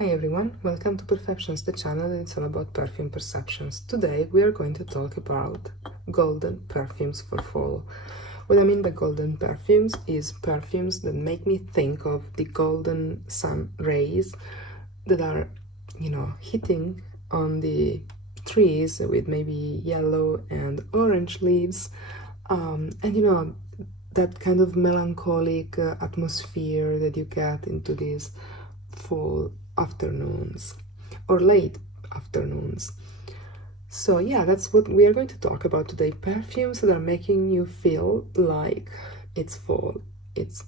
Hi everyone, welcome to Perfumes, the channel that's all about perfume perceptions. Today we are going to talk about golden perfumes for fall. What I mean by golden perfumes is perfumes that make me think of the golden sun rays that are, hitting on the trees with maybe yellow and orange leaves. And that kind of melancholic atmosphere that you get into these fall afternoons or late afternoons. So yeah, that's what we are going to talk about today. Perfumes that are making you feel like it's fall. It's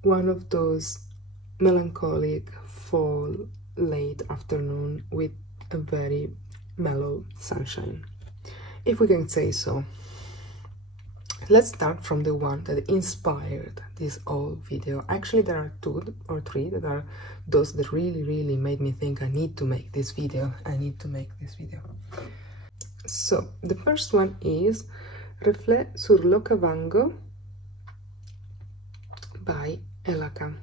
one of those melancholic fall late afternoon with a very mellow sunshine, if we can say so. Let's start from the one that inspired this whole video. Actually, there are 2 or 3 that are those that really made me think I need to make this video. So, the first one is Reflet sur l'Ocavango by Elaka.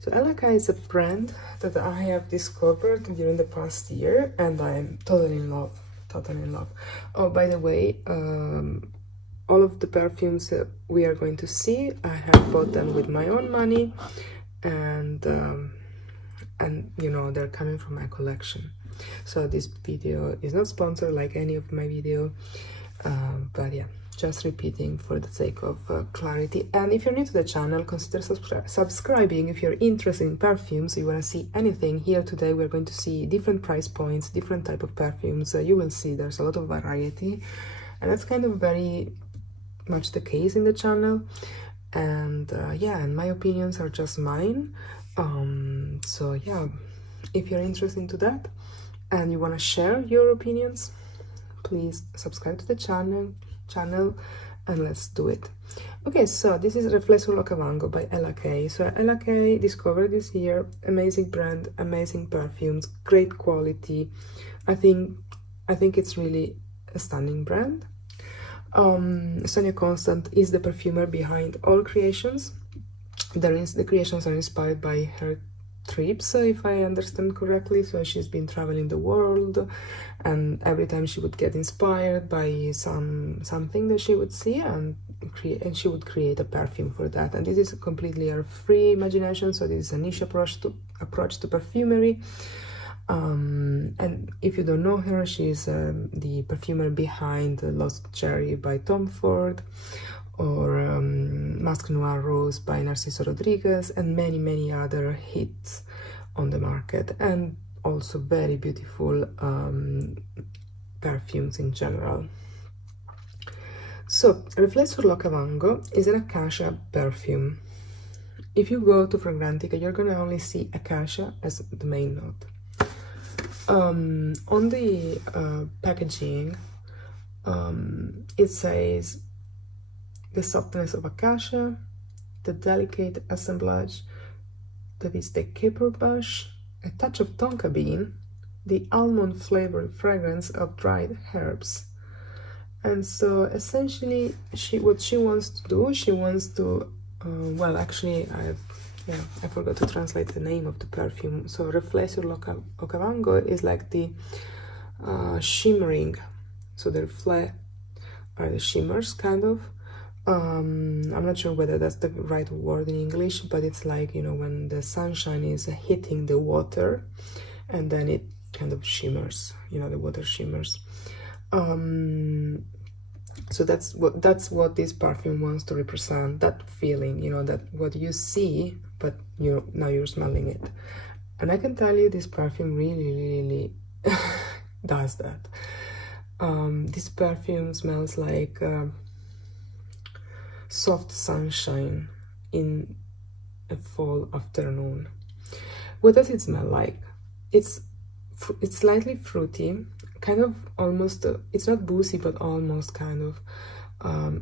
So Elaka is a brand that I have discovered during the past year and I'm totally in love. Oh, by the way, all of the perfumes that we are going to see, I have bought them with my own money, and they're coming from my collection. So this video is not sponsored like any of my video, but yeah, just repeating for the sake of clarity. And if you're new to the channel, consider subscribing if you're interested in perfumes. You want to see anything here. Today we're going to see different price points, different type of perfumes. You will see there's a lot of variety, and that's kind of very much the case in the channel. And yeah, and my opinions are just mine. So yeah, if you're interested into that and you want to share your opinions, please subscribe to the channel and let's do it. Okay, so this is Reflet sur l'Ocavango by LK. So LK discovered this year, amazing brand, amazing perfumes, great quality. I think it's really a stunning brand. Sonia Constant is the perfumer behind all creations. The creations are inspired by her trips, if I understand correctly. So she's been traveling the world, and every time she would get inspired by something that she would see and she would create a perfume for that. And this is completely her free imagination. So this is a niche approach to perfumery. And if you don't know her, she's the perfumer behind Lost Cherry by Tom Ford, or Masque Noir Rose by Narciso Rodriguez, and many other hits on the market, and also very beautiful perfumes in general. So Reflet sur l'Ocavango is an acacia perfume. If you go to Fragrantica, you're gonna only see acacia as the main note. On the packaging, it says the softness of acacia, the delicate assemblage that is the caper bush, a touch of tonka bean, the almond flavored fragrance of dried herbs. And so essentially what she wants to do, she wants to well, actually I forgot to translate the name of the perfume. So Reflet sur l'Ocavango is like the shimmering. So the reflet are the shimmers, kind of. I'm not sure whether that's the right word in English, but it's like, when the sunshine is hitting the water and then it kind of shimmers, the water shimmers. So that's what this perfume wants to represent, that feeling, that what you see, but now you're smelling it. And I can tell you this perfume really does that. This perfume smells like soft sunshine in a fall afternoon. What does it smell like? It's slightly fruity, kind of almost, it's not boozy, but almost kind of,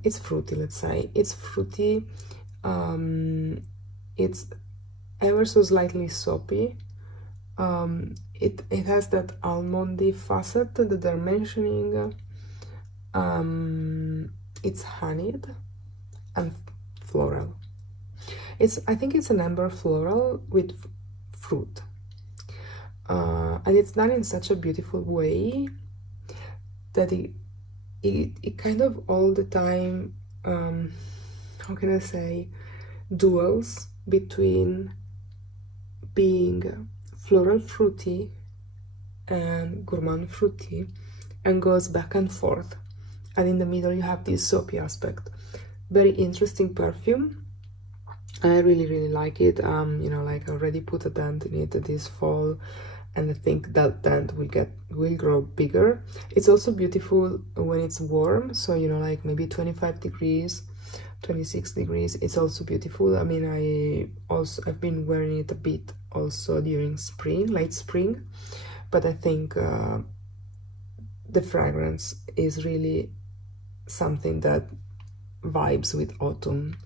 it's fruity, let's say. It's fruity, it's ever so slightly soapy. It has that almondy facet that they're mentioning. It's honeyed and floral. I think it's an amber floral with fruit. and it's done in such a beautiful way that it kind of all the time, how can I say, duels between being floral fruity and gourmand fruity, and goes back and forth, and in the middle you have this soapy aspect. Very interesting perfume. I really like it. You know, like I already put a dent in it this fall, and I think that dent will grow bigger. It's also beautiful when it's warm, so you know, like maybe 25 degrees, 26 degrees. It's also beautiful. I mean, I've been wearing it a bit also during spring, late spring, but I think the fragrance is really something that vibes with autumn.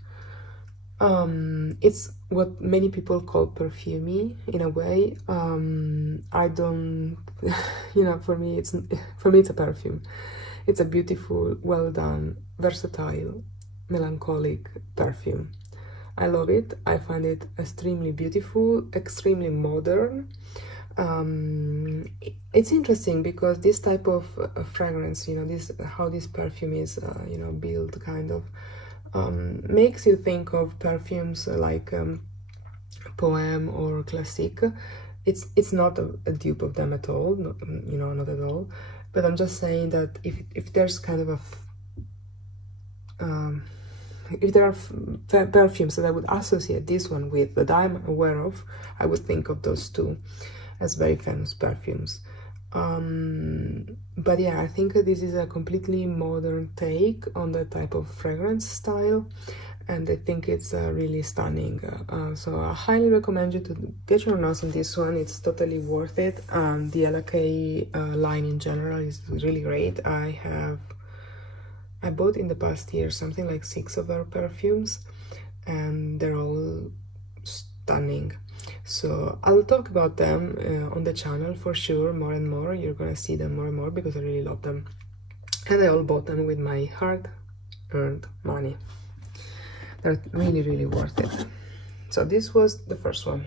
It's what many people call perfumey in a way. I don't, you know, for me it's a perfume. It's a beautiful, well done, versatile, melancholic perfume. I love it. I find it extremely beautiful, extremely modern. It's interesting because this type of fragrance, you know, how this perfume is, you know, built kind of, makes you think of perfumes like Poem or Classique. It's not a dupe of them at all, you know, not at all. But I'm just saying that if there's kind of if there are perfumes that I would associate this one with, that I'm aware of, I would think of those two as very famous perfumes. But yeah, I think this is a completely modern take on that type of fragrance style, and I think it's really stunning. So I highly recommend you to get your nose on this one. It's totally worth it. The LK line in general is really great. I bought in the past year something like 6 of their perfumes, and they're all stunning. So I'll talk about them on the channel for sure, more and more. You're gonna see them more and more because I really love them, and I all bought them with my hard-earned money. They're really worth it. So this was the first one.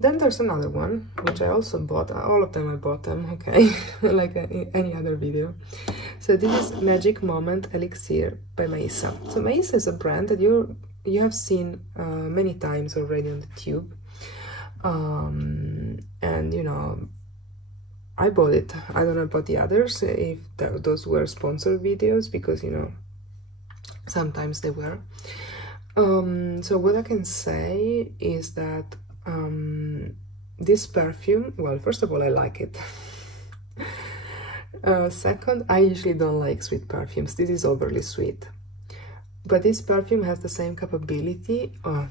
Then there's another one which I also bought. All of them I bought them, okay, like any other video. So this is Magic Moment Elixir by Maissa. So Maissa is a brand that you have seen many times already on the tube, and you know, I bought it. I don't know about the others, if those were sponsored videos, because you know, sometimes they were. So what I can say is that this perfume, well, first of all, I like it. Second, I usually don't like sweet perfumes. This is overly sweet. But this perfume has the same capability. Oh,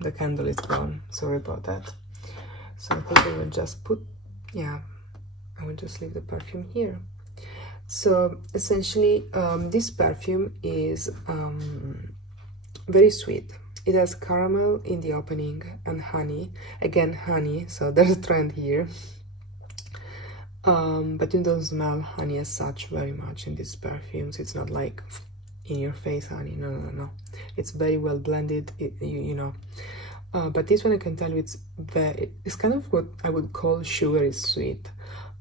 the candle is gone. Sorry about that. So I think I will just I will just leave the perfume here. So essentially, this perfume is very sweet. It has caramel in the opening and honey. Again, honey, so there's a trend here. But you don't smell honey as such very much in these perfumes. It's not like in your face honey, no. It's very well blended, you know. But this one I can tell you it's kind of what I would call sugary sweet.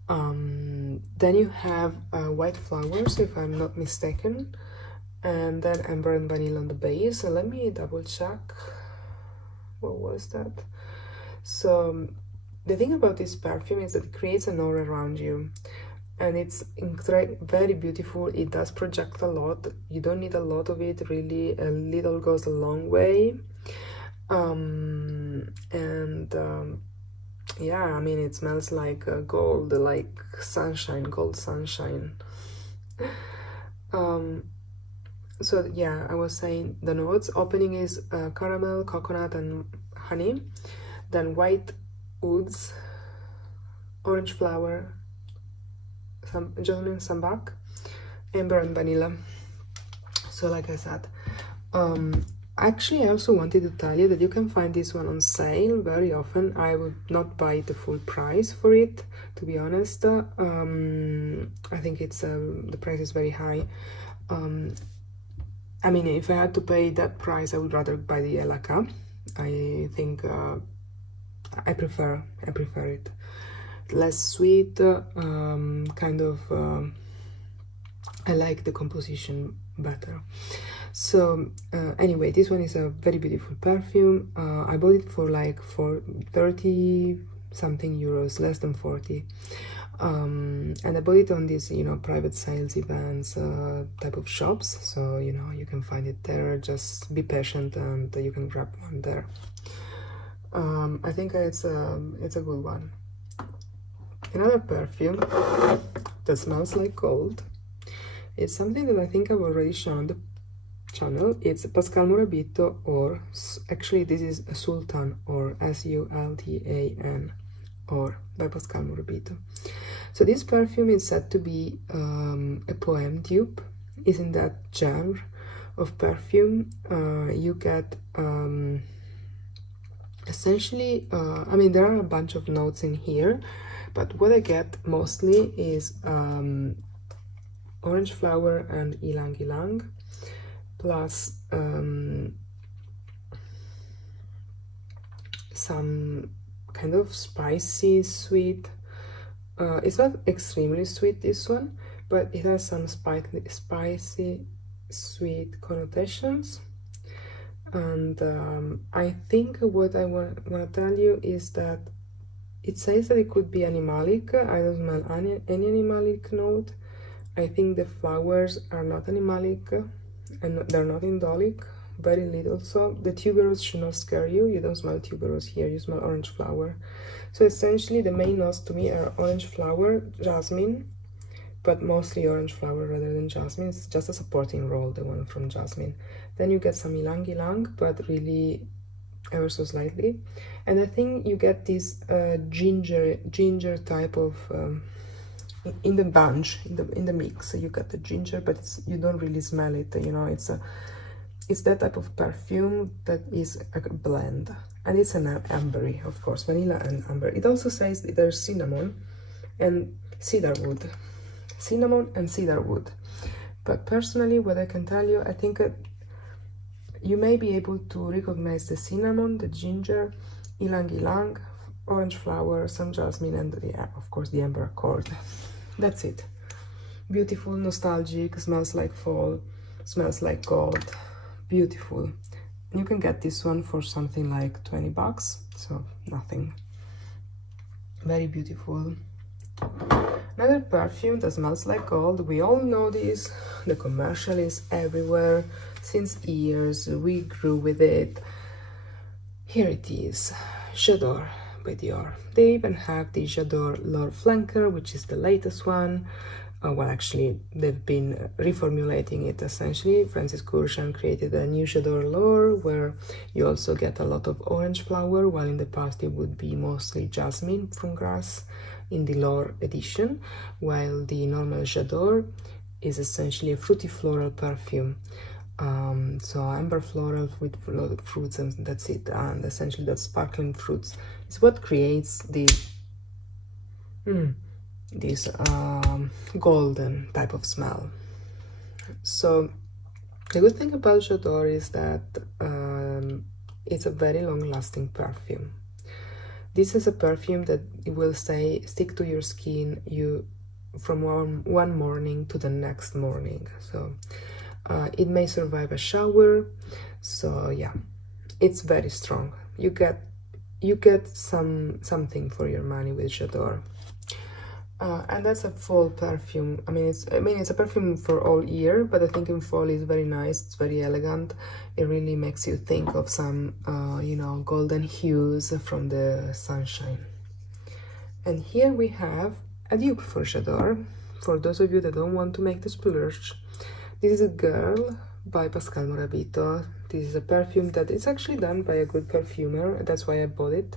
Then you have white flowers, if I'm not mistaken, and then amber and vanilla on the base. So let me double check. What was that? So the thing about this perfume is that it creates an aura around you, and it's very beautiful. It does project a lot. You don't need a lot of it, really. A little goes a long way. Yeah, I mean, it smells like gold, like sunshine, gold sunshine. So yeah, I was saying the notes. Opening is caramel, coconut, and honey. Then white woods, orange flower, some jasmine sambac, amber and vanilla. So like I said, actually I also wanted to tell you that you can find this one on sale very often. I would not buy the full price for it, to be honest. I think it's the price is very high. I mean, if I had to pay that price, I would rather buy the Elaka. I think I prefer it. Less sweet, kind of, I like the composition better. So anyway, this one is a very beautiful perfume. I bought it for like 30 something euros, less than 40. And I bought it on these, you know, private sales events type of shops, so you know you can find it there. Just be patient and you can grab one there. I think it's a good one. Another perfume that smells like gold. It's something that I think I've already shown on the channel. It's Pascal Morabito, or actually this is Sultan, or Sultan, or by Pascal Morabito. So this perfume is said to be a poem dupe. Is in that genre of perfume. You get essentially, I mean, there are a bunch of notes in here, but what I get mostly is orange flower and ylang ylang, plus some kind of spicy sweet. It's not extremely sweet, this one, but it has some spicy sweet connotations. And I think what I want to tell you is that it says that it could be animalic. I don't smell any animalic note. I think the flowers are not animalic, and they're not indolic, very little. So the tuberose should not scare you. You don't smell tuberose here, you smell orange flower. So essentially the main notes to me are orange flower, jasmine, but mostly orange flower rather than jasmine. It's just a supporting role, the one from jasmine. Then you get some ylang ylang, but really ever so slightly. And I think you get this ginger type of in the bunch, in the mix. So you got the ginger, but you don't really smell it. You know, it's that type of perfume that is a blend, and it's an ambery, of course, vanilla and amber. It also says that there's cinnamon and cedarwood, but personally, what I can tell you, I think you may be able to recognize the cinnamon, the ginger, ylang ylang, orange flower, some jasmine, and yeah, of course the amber accord. That's it. Beautiful, nostalgic, smells like fall, smells like gold. Beautiful. You can get this one for something like 20 bucks, so nothing. Very beautiful. Another perfume that smells like gold. We all know this. The commercial is everywhere since years. We grew with it. Here it is, J'adore by Dior. They even have the J'adore L'Or Flanker, which is the latest one. Well, actually, they've been reformulating it essentially. Francis Kurkdjian created a new J'adore L'Or, where you also get a lot of orange flower, while in the past it would be mostly jasmine from grass in the L'Or edition, while the normal J'adore is essentially a fruity floral perfume. So amber floral with a lot of fruits, and that's it. And essentially that sparkling fruits is what creates the this golden type of smell. So the good thing about J'adore is that it's a very long-lasting perfume. This is a perfume that it will stick to your skin from one morning to the next morning. So it may survive a shower. So yeah, it's very strong. You get something for your money with J'adore. And that's a fall perfume. I mean, it's a perfume for all year, but I think in fall is very nice. It's very elegant. It really makes you think of some, you know, golden hues from the sunshine. And here we have a dupe for J'adore. For those of you that don't want to make the splurge, this is a Girl by Pascal Morabito. This is a perfume that is actually done by a good perfumer. That's why I bought it.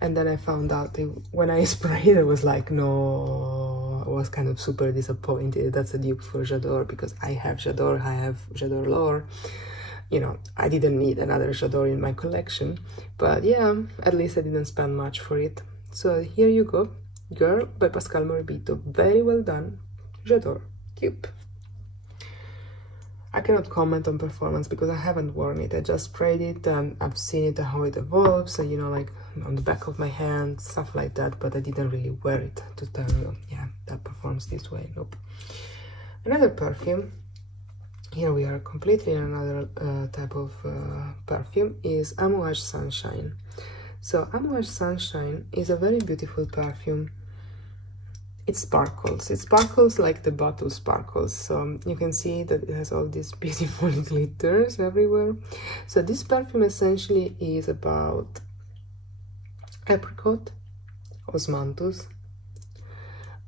And then I found out when I sprayed, I was like, no, I was kind of super disappointed. That's a dupe for J'adore, because I have J'adore, I have J'adore L'Or. You know, I didn't need another J'adore in my collection. But yeah, at least I didn't spend much for it. So here you go, Girl by Pascal Morabito. Very well done, J'adore dupe. I cannot comment on performance because I haven't worn it. I just sprayed it and I've seen it, how it evolves, and you know, like on the back of my hand, stuff like that, but I didn't really wear it to tell you, yeah, that performs this way. Nope. Another perfume, here we are completely in another type of perfume, is Amouage Sunshine. So Amouage Sunshine is a very beautiful perfume. It sparkles like the bottle sparkles, so you can see that it has all these beautiful glitters everywhere. So this perfume essentially is about apricot, osmanthus,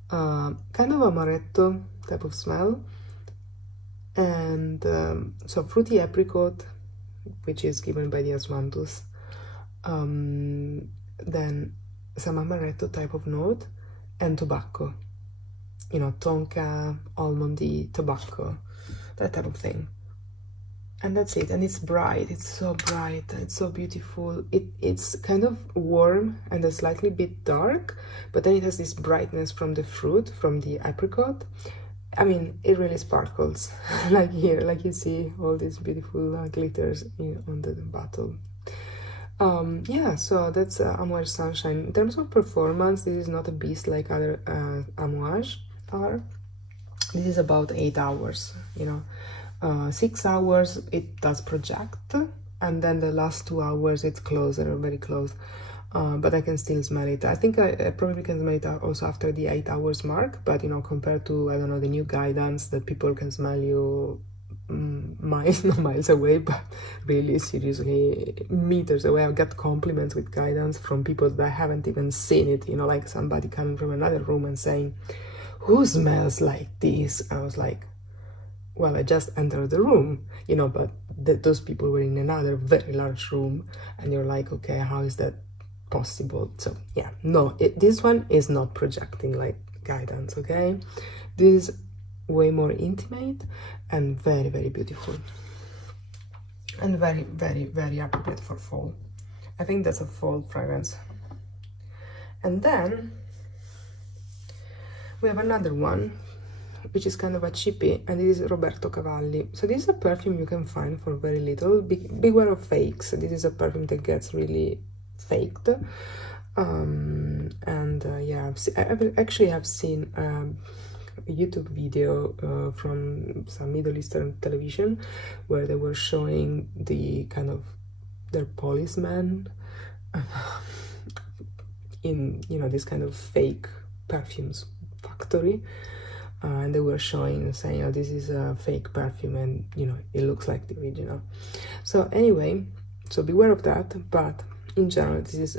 kind of amaretto type of smell, and so fruity apricot, which is given by the osmanthus, then some amaretto type of note, and tobacco, you know, tonka, almondy, tobacco, that type of thing. And that's it. And it's bright, it's so bright, it's so beautiful. It's kind of warm and a slightly bit dark, but then it has this brightness from the fruit, from the apricot. I mean, it really sparkles like here, like you see all these beautiful glitters on the bottle. Yeah, so that's Amouage Sunshine. In terms of performance, this is not a beast like other Amouage are. This is about 8 hours, you know. 6 hours it does project, and then the last 2 hours it's closer, very close. But I can still smell it. I think I probably can smell it also after the 8 hours mark, but you know, compared to, I don't know, the new guidance that people can smell you miles, not miles away, but really seriously meters away. I get compliments with guidance from people that I haven't even seen it, you know, like somebody coming from another room and saying, who smells like this? I was like, well, I just entered the room, you know, but those people were in another very large room, and you're like, okay, how is that possible? So yeah, no, this one is not projecting like guidance, okay? This is way more intimate and very, very beautiful, and very, very, very appropriate for fall. I think that's a fall fragrance. And then we have another one, which is kind of a cheapie, and it is Roberto Cavalli. So this is a perfume you can find for very little. Beware of fakes. This is a perfume that gets really faked. Yeah, I actually have seen a YouTube video from some Middle Eastern television where they were showing the kind of their policemen in, you know, this kind of fake perfumes factory, and they were showing and saying, oh, this is a fake perfume, and you know, it looks like the original. So anyway, so beware of that, but in general this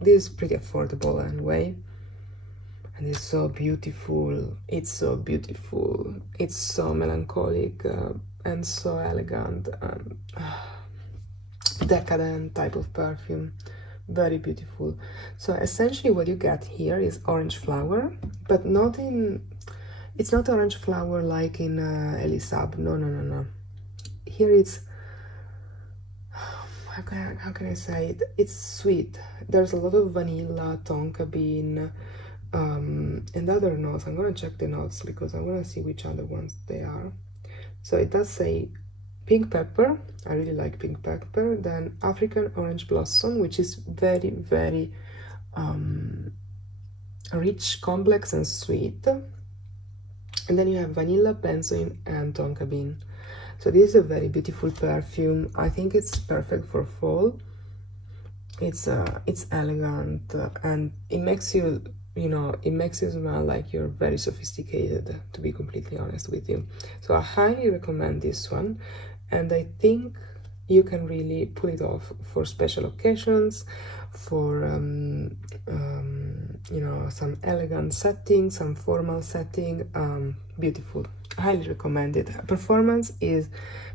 is pretty affordable anyway. And it's so beautiful, it's so beautiful, it's so melancholic and so elegant, decadent type of perfume, very beautiful. So essentially what you get here is orange flower, but not in, it's not orange flower like in Elisab, no. Here it's, how can I say it? It's sweet. There's a lot of vanilla, tonka bean, and other notes. I'm gonna check the notes because I wanna see which other ones they are. So it does say pink pepper. I really like pink pepper. Then African orange blossom, which is very, very rich, complex, and sweet. And then you have vanilla, benzoin, and tonka bean. So this is a very beautiful perfume. I think it's perfect for fall. It's elegant, and it makes you, you know, it makes you smell like you're very sophisticated, to be completely honest with you. So I highly recommend this one, and I think you can really pull it off for special occasions, for you know, some elegant setting, some formal setting. Beautiful, highly recommend it. Performance is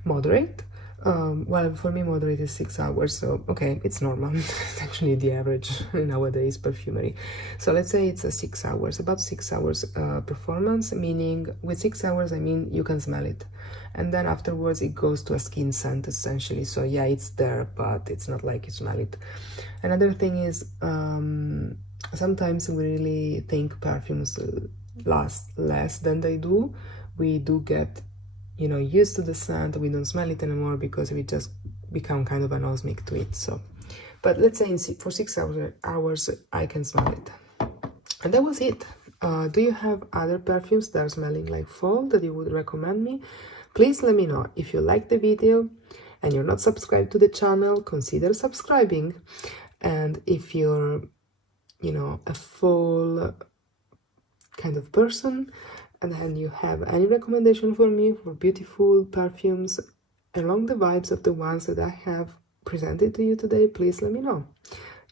moderate. Well, for me moderate is 6 hours, so okay, it's normal. It's actually the average nowadays perfumery. So let's say it's a 6 hours, about 6 hours performance, meaning with 6 hours I mean you can smell it, and then afterwards it goes to a skin scent essentially. So yeah, it's there, but it's not like you smell it. Another thing is sometimes we really think perfumes last less than they do. We do get you know, used to the scent, we don't smell it anymore because we just become kind of anosmic to it. So, but let's say for 6 hours I can smell it. And that was it. Do you have other perfumes that are smelling like fall that you would recommend me? Please let me know. If you like the video and you're not subscribed to the channel, consider subscribing. And if you're, you know, a fall kind of person, and then you have any recommendation for me for beautiful perfumes along the vibes of the ones that I have presented to you today, please let me know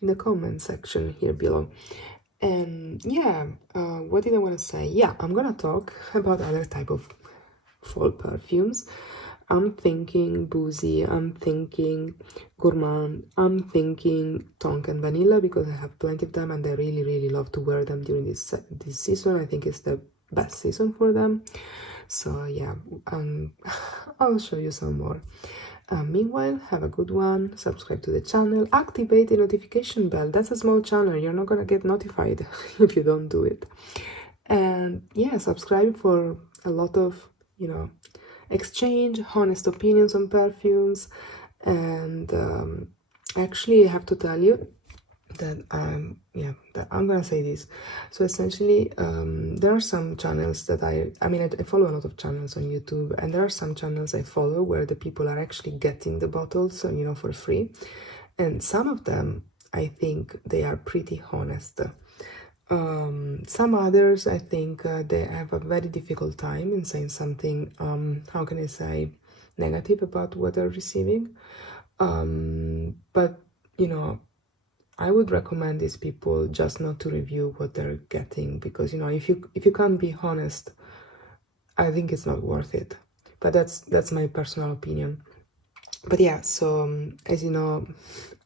in the comment section here below. And yeah, what did I want to say? Yeah, I'm gonna talk about other type of fall perfumes. I'm thinking boozy, I'm thinking gourmand, I'm thinking tonka and vanilla, because I have plenty of them and I really love to wear them during this season. I think it's the best season for them. So yeah, I'll show you some more. Meanwhile, have a good one, subscribe to the channel, activate the notification bell. That's a small channel, you're not gonna get notified if you don't do it. And yeah, subscribe for a lot of, you know, exchange, honest opinions on perfumes. And actually I have to tell you that I'm gonna say this. So essentially there are some channels that I follow a lot of channels on YouTube, and there are some channels I follow where the people are actually getting the bottles, you know, for free, and some of them I think they are pretty honest. Some others, I think they have a very difficult time in saying something, how can I say, negative about what they're receiving. But, you know, I would recommend these people just not to review what they're getting, because, you know, if you can't be honest, I think it's not worth it. But that's my personal opinion. But yeah, so as you know,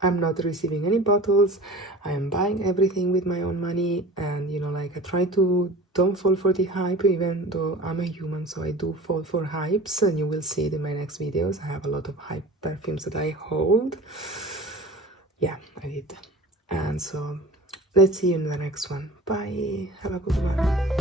I'm not receiving any bottles. I am buying everything with my own money, and you know, like, I try to don't fall for the hype, even though I'm a human, so I do fall for hypes, and you will see it in my next videos. I have a lot of hype perfumes that I hold. Yeah, I did. And so let's see you in the next one. Bye, have a good one.